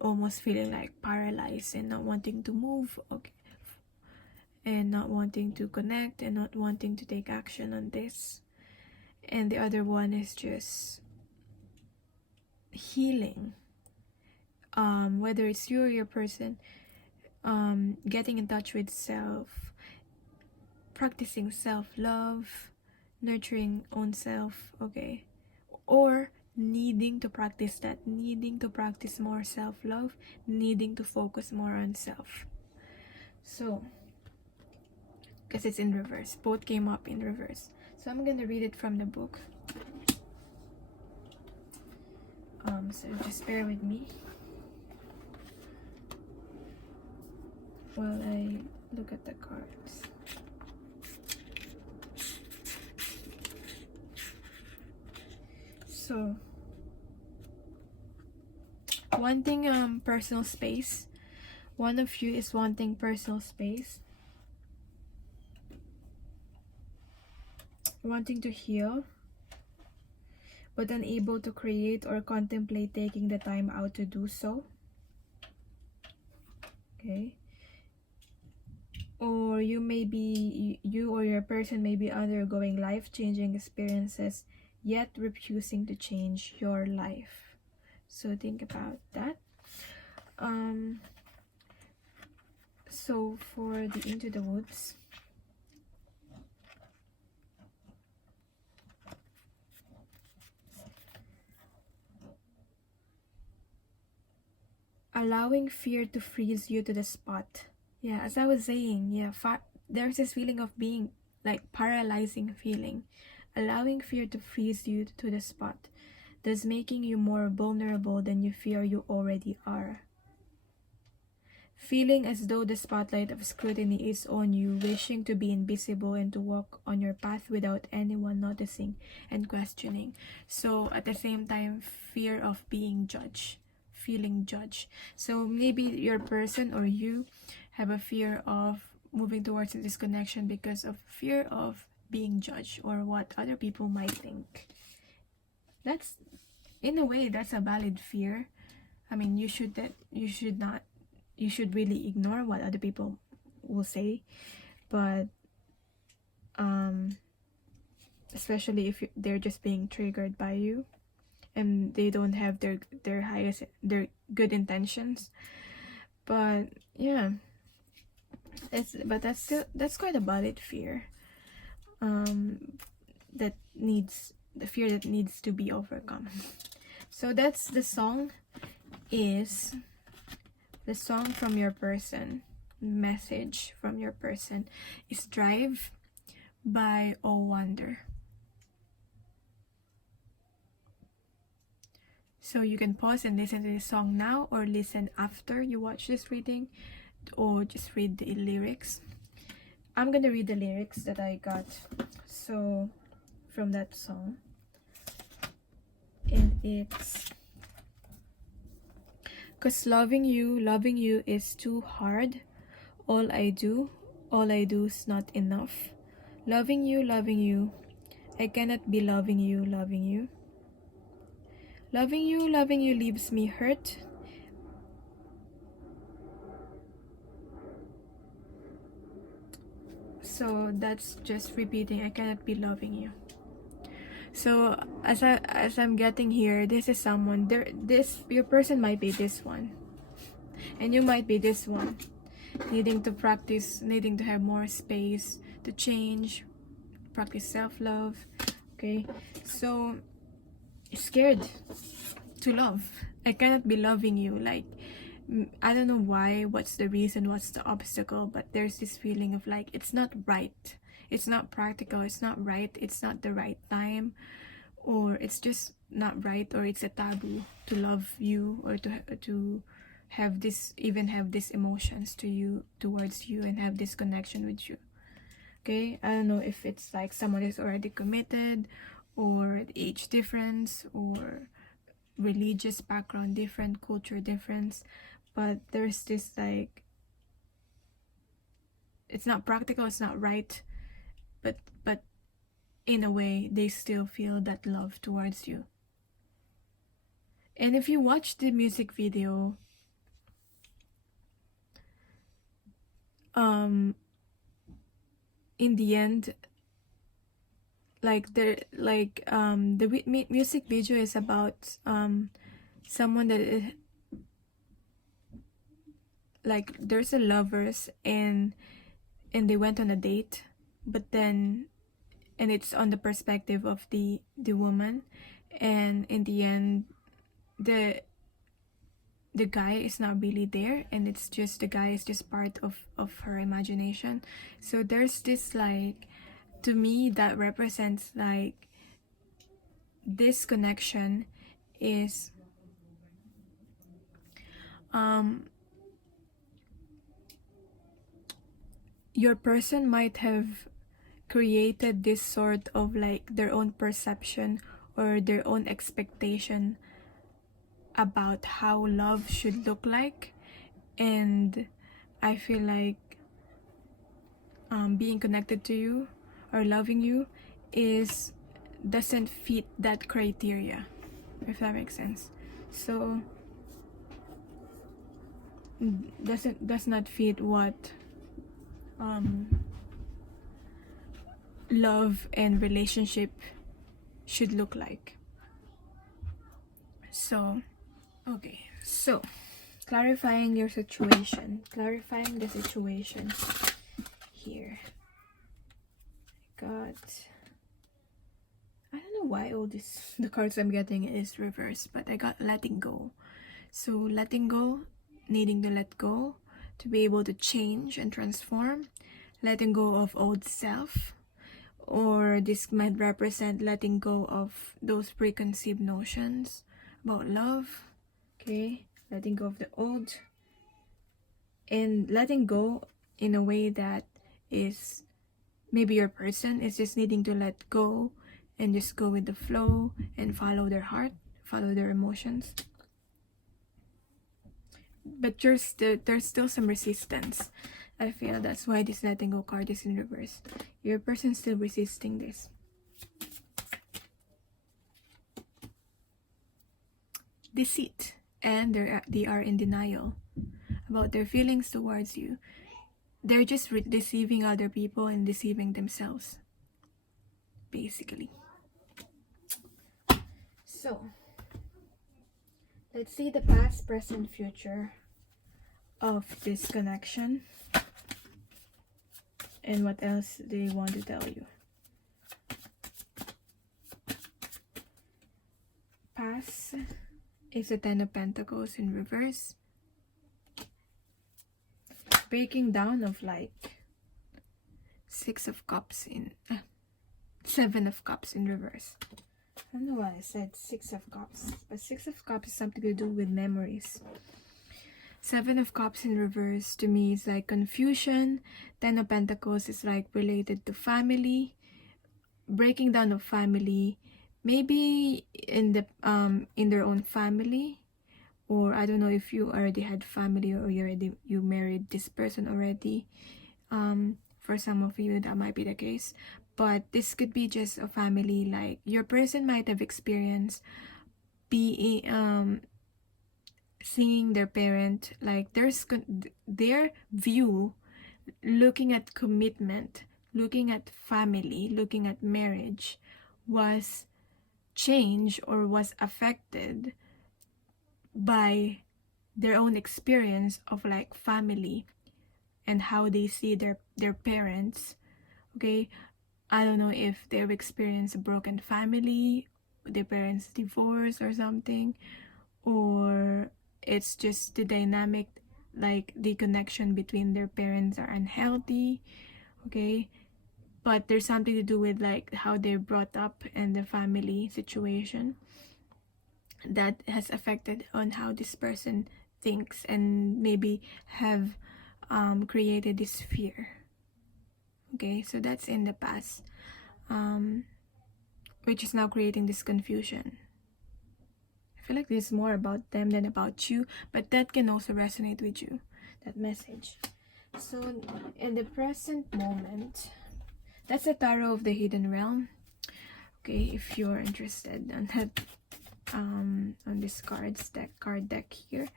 almost feeling like paralyzed and not wanting to move, okay, and not wanting to connect and not wanting to take action on this. And the other one is just healing, whether it's you or your person, getting in touch with self, practicing self-love, nurturing own self, okay, or needing to practice that, needing to practice more self-love, needing to focus more on self. So because it's in reverse, both came up in reverse, so I'm gonna read it from the book. So just bear with me while I look at the cards. So wanting personal space. One of you is wanting personal space, wanting to heal, but unable to create or contemplate taking the time out to do so. Okay. Or you or your person may be undergoing life-changing experiences, yet refusing to change your life. So think about that. So for the Into the Woods, allowing fear to freeze you to the spot. Yeah, as I was saying, yeah, there's this feeling of being like paralyzing feeling, allowing fear to freeze you to the spot, thus making you more vulnerable than you fear you already are. Feeling as though the spotlight of scrutiny is on you, wishing to be invisible and to walk on your path without anyone noticing and questioning. So at the same time, fear of being judged, feeling judged. So maybe your person or you have a fear of moving towards a disconnection because of fear of being judged or what other people might think. That's, in a way, that's a valid fear. I mean, you should really ignore what other people will say, but especially if they're just being triggered by you and they don't have their good intentions. But yeah, that's quite a valid fear, that needs the fear that needs to be overcome. So that's the song from your person, message from your person is Drive by Oh Wonder. So you can pause and listen to this song now, or listen after you watch this reading, or just read the lyrics. I'm gonna read the lyrics that I got so from that song, and it's: "'Cause loving you is too hard. All I do is not enough. Loving you, I cannot be loving you. Loving you leaves me hurt. So that's just repeating, I cannot be loving you. So as I'm getting here, this is someone there. Your person might be this one, and you might be this one, needing to practice, needing to have more space to change, practice self-love. Okay, so scared to love. I cannot be loving you. Like, I don't know why, what's the reason, what's the obstacle, but there's this feeling of like, it's not right, it's not practical, it's not right, it's not the right time, or it's just not right, or it's a taboo to love you, or to have this, even have these emotions to you, towards you, and have this connection with you. Okay, I don't know if it's like someone is already committed, or age difference, or religious background different, culture difference, but there's this like, it's not practical, it's not right, but in a way they still feel that love towards you. And if you watch the music video, in the end, like the music video is about someone that is, like, there's a lovers, and they went on a date, but then, and it's on the perspective of the woman, and in the end, the guy is not really there, and it's just, the guy is just part of her imagination. So there's this, like, to me, that represents like, this connection is your person might have created this sort of like their own perception or their own expectation about how love should look like, and I feel like being connected to you or loving you doesn't fit that criteria, if that makes sense. So does not fit what love and relationship should look like. So okay, so clarifying the situation here. I don't know why all the cards I'm getting is reversed, but I got letting go. So letting go, needing to let go to be able to change and transform, letting go of old self, or this might represent letting go of those preconceived notions about love. Okay, letting go of the old, and letting go in a way that is, maybe your person is just needing to let go and just go with the flow and follow their heart, follow their emotions. But there's still some resistance. I feel that's why this letting go card is in reverse. Your person's still resisting this. Deceit, and they are in denial about their feelings towards you. They're just deceiving other people and deceiving themselves, basically. So let's see the past, present, future of this connection, and what else they want to tell you. Past is the Ten of Pentacles in reverse. Breaking down of like Six of Cups in Seven of Cups in reverse. I don't know why I said Six of Cups, but Six of Cups is something to do with memories. Seven of Cups in reverse to me is like confusion. Ten of Pentacles is like related to family, breaking down of family, maybe in their own family, or I don't know if you already had family or you married this person already. For some of you that might be the case, but this could be just a family. Like your person might have experienced being seeing their parent, like their view, looking at commitment, looking at family, looking at marriage, was changed or was affected by their own experience of like family and how they see their parents. Okay, I don't know if they've experienced a broken family, their parents divorce or something, or it's just the dynamic, like the connection between their parents are unhealthy. Okay, but there's something to do with like how they're brought up and the family situation that has affected on how this person thinks, and maybe have created this fear. Okay, so that's in the past, which is now creating this confusion. I feel like this is more about them than about you, but that can also resonate with you, that message. So in the present moment, that's the Tarot of the Hidden Realm. Okay, if you're interested on that, on this card deck here.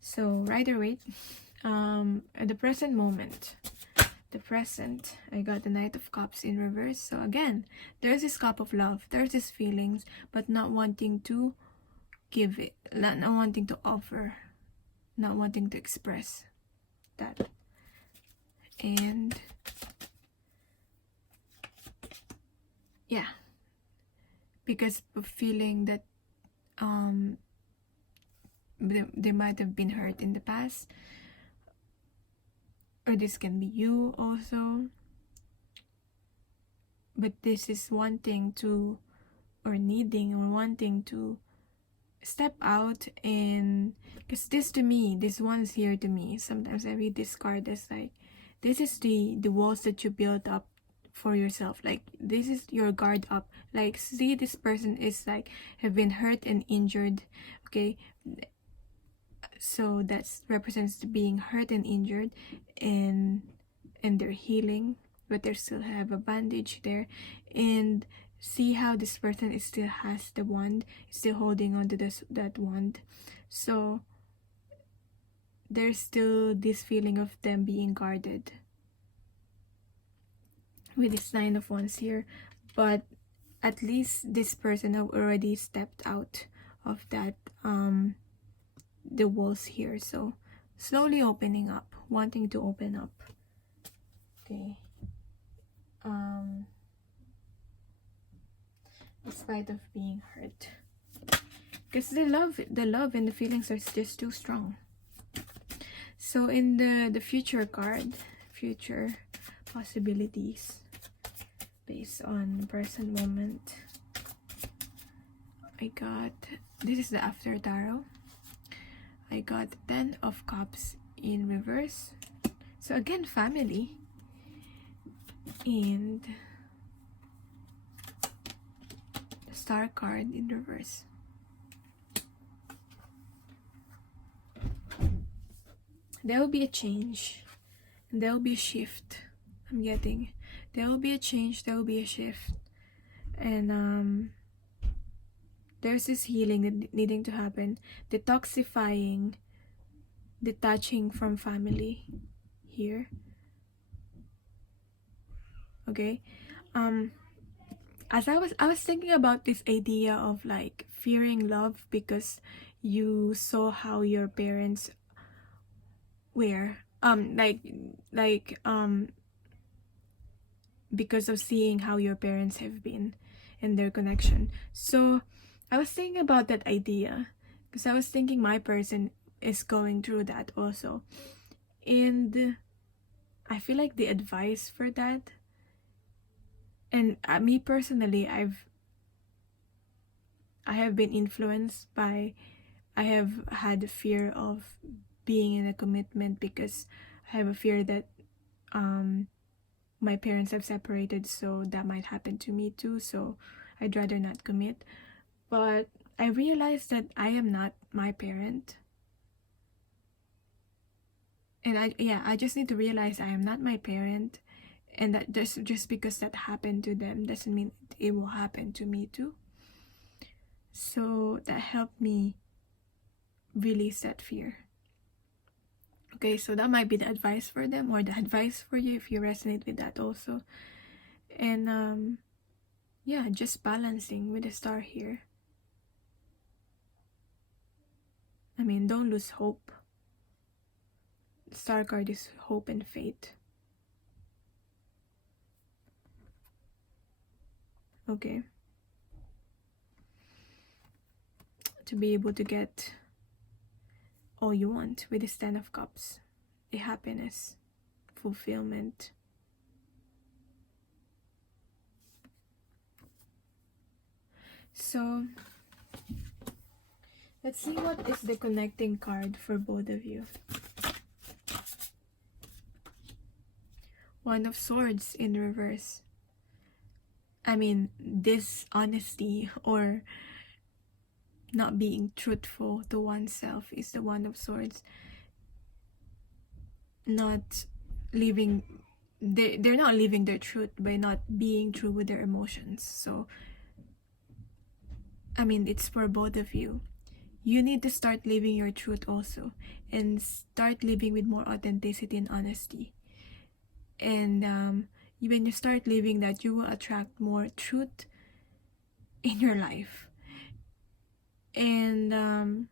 So rider waite, at the present moment, the present, I got the Knight of Cups in reverse. So again, there's this cup of love, there's this feelings, but not wanting to give it, not wanting to offer, not wanting to express that. And yeah, because of feeling that they might have been hurt in the past, or this can be you also, but this is wanting to, or needing or wanting to step out. And because this to me, this one's here to me, sometimes I read this card as like, this is the walls that you built up for yourself, like this is your guard up. Like, see, this person is like have been hurt and injured. Okay, so that represents being hurt and injured, and they're healing, but they still have a bandage there. And see how this person is still has the wand, still holding on to that wand. So there's still this feeling of them being guarded with this Nine of Wands here, but at least this person have already stepped out of that the walls here. So slowly opening up, wanting to open up. Okay, despite of being hurt, because the love and the feelings are just too strong. So in the future card, future possibilities, based on present moment. I got, this is the after tarot. I got 10 of Cups in reverse. So again, family. And the Star card in reverse. There will be a change. There will be a shift. I'm getting. There will be a change. There will be a shift. And there's this healing that needing to happen. Detoxifying. Detaching from family. Here. Okay. As I was thinking about this idea of like fearing love because you saw how your parents were because of seeing how your parents have been in their connection. So I was thinking about that idea because I was thinking my person is going through that also, and I feel like the advice for that, and me personally, I have been influenced by, I have had fear of being in a commitment because I have a fear that my parents have separated, so that might happen to me too, so I'd rather not commit. But I realized that I am not my parent, and I just need to realize I am not my parent, and that just because that happened to them doesn't mean it will happen to me too. So that helped me release that fear. Okay, so that might be the advice for them, or the advice for you if you resonate with that also. And yeah, just balancing with the Star here. I mean, don't lose hope. The Star card is hope and faith. Okay. To be able to get all you want with this 10 of Cups. A happiness, fulfillment. So let's see what is the connecting card for both of you. One of Swords in reverse. I mean, dishonesty or not being truthful to oneself is the One of Swords. Not living, they're not living their truth by not being true with their emotions. So I mean, it's for both of you. You need to start living your truth also, and start living with more authenticity and honesty. And when you start living that, you will attract more truth in your life. And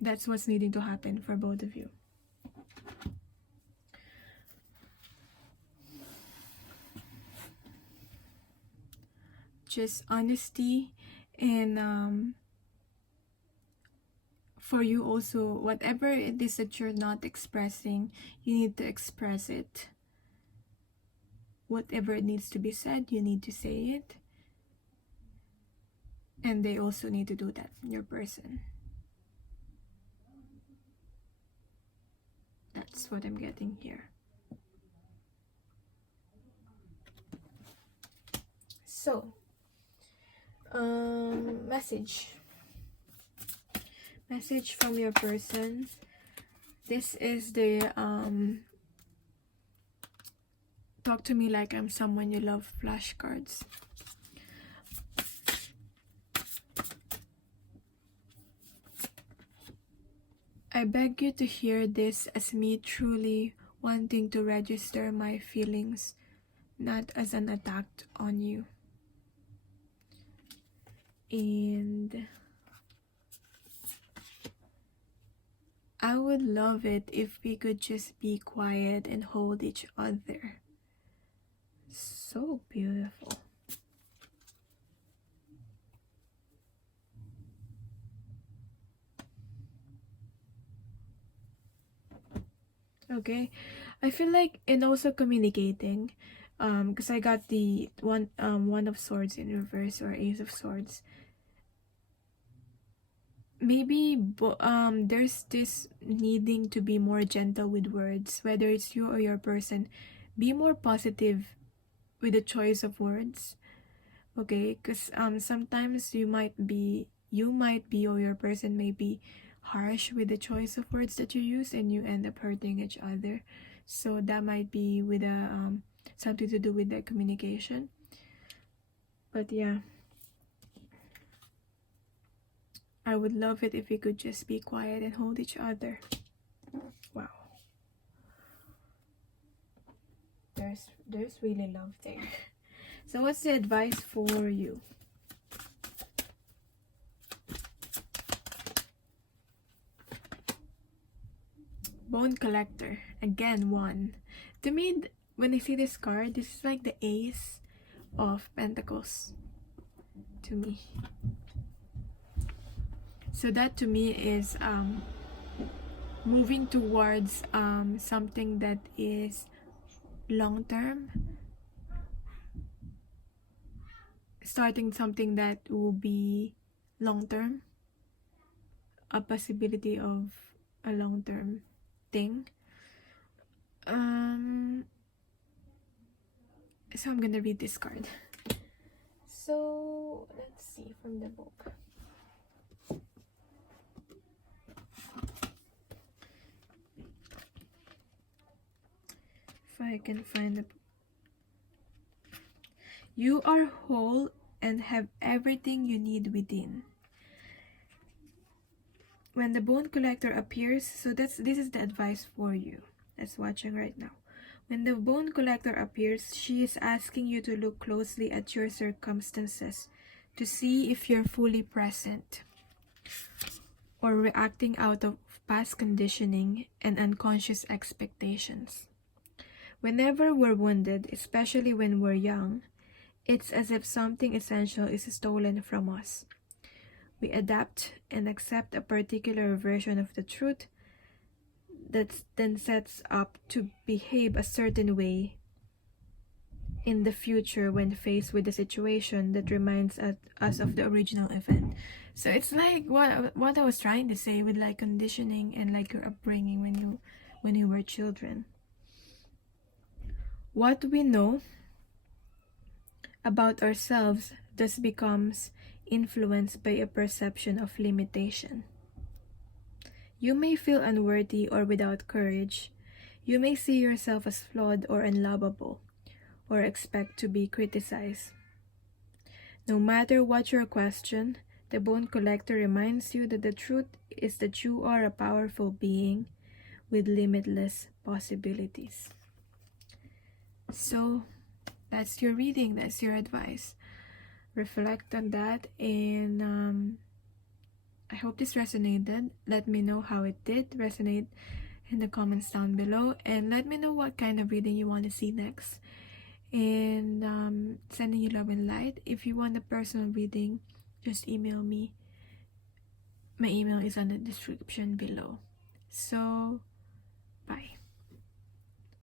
that's what's needing to happen for both of you. Just honesty, and for you also, whatever it is that you're not expressing, you need to express it. Whatever needs to be said, you need to say it. And they also need to do that, your person. That's what I'm getting here. So, message from your person. This is the talk to me like I'm someone you love flashcards. I beg you to hear this as me truly wanting to register my feelings, not as an attack on you. And I would love it if we could just be quiet and hold each other. So beautiful. Okay, I feel like, and also communicating, because I got the one of swords in reverse, or ace of swords. Maybe there's this needing to be more gentle with words, whether it's you or your person. Be more positive with the choice of words, okay? Because sometimes you might be or your person may be harsh with the choice of words that you use, and you end up hurting each other. So that might be with a something to do with the communication. But yeah, I would love it if we could just be quiet and hold each other. Wow, there's really love there. So what's the advice for you? Bone collector, again, one. To me, when I see this card, this is like the ace of pentacles to me. So that to me is moving towards something that is long term, starting something that will be long term, a possibility of a long term thing. So I'm gonna read this card. So let's see from the book. If I can find the book. You are whole and have everything you need within. When the bone collector appears, so this is the advice for you that's watching right now. When the bone collector appears, she is asking you to look closely at your circumstances to see if you're fully present or reacting out of past conditioning and unconscious expectations. Whenever we're wounded, especially when we're young, it's as if something essential is stolen from us. We adapt and accept a particular version of the truth that then sets up to behave a certain way in the future when faced with a situation that reminds us of the original event. So it's like what I was trying to say with like conditioning and like your upbringing when you were children. What we know about ourselves thus becomes influenced by a perception of limitation. You may feel unworthy or without courage. You may see yourself as flawed or unlovable, or expect to be criticized. No matter what your question, the bone collector reminds you that the truth is that you are a powerful being with limitless possibilities. So, that's your reading, that's your advice. Reflect on that, and I hope this resonated. Let me know how it did resonate in the comments down below, and let me know what kind of reading you want to see next. And sending you love and light. If you want a personal reading, just email me. My email is on the description below. So, bye.